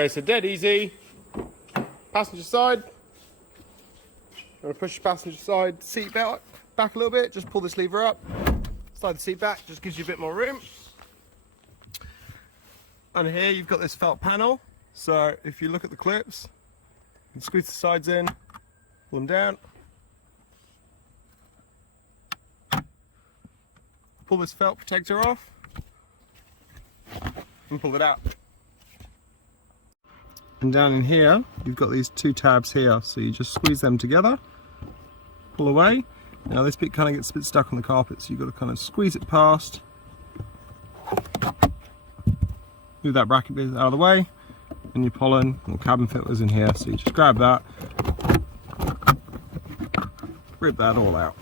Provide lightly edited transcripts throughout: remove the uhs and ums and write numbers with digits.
Okay, so dead easy. Passenger side. I'm going to push your passenger side seat belt back a little bit. Just pull this lever up. Slide the seat back, just gives you a bit more room. And here you've got this felt panel. So if you look at the clips, you can squeeze the sides in, pull them down. Pull this felt protector off and pull it out. And down in here, you've got these two tabs here. So you just squeeze them together, pull away. Now this bit kind of gets a bit stuck on the carpet, so you've got to kind of squeeze it past. Move that bracket bit out of the way, and your pollen or cabin filter's in here, so you just grab that, rip that all out.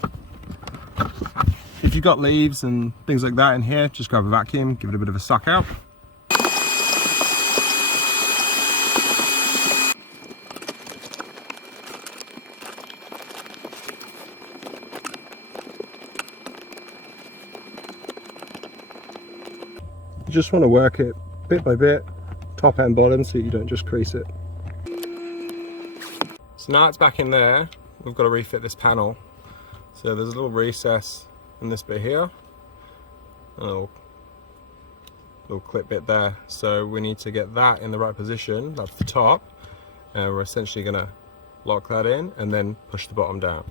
If you've got leaves and things like that in here, just grab a vacuum, give it a bit of a suck out. You just want to work it bit by bit, top and bottom, so you don't just crease it. So now it's back in there, we've got to refit this panel. So there's a little recess in this bit here, a little clip bit there. So we need to get that in the right position, that's the top, and we're essentially going to lock that in and then push the bottom down.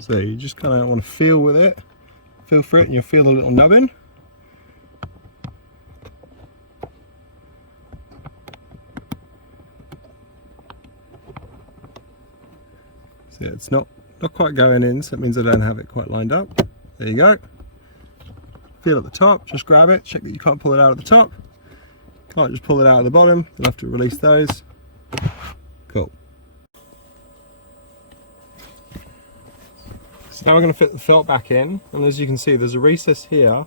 So you just kind of want to feel with it, feel for it, and you'll feel the little nubbin. So yeah, it's not quite going in, so it means I don't have it quite lined up. There you go. Feel at the top, just grab it, check that you can't pull it out at the top. Can't just pull it out at the bottom, you'll have to release those. Cool. So now we're going to fit the felt back in, and as you can see there's a recess here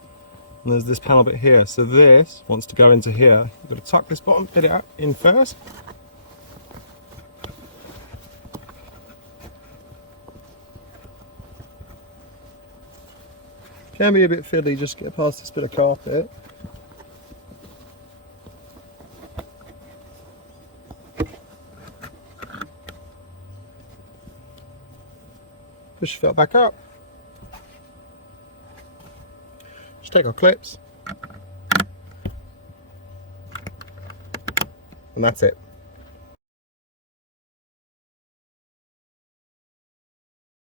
and there's this panel bit here, so this wants to go into here. You've got to tuck this bottom bit out in first. Can be a bit fiddly, just get past this bit of carpet. Push the felt back up. Just take our clips. And that's it.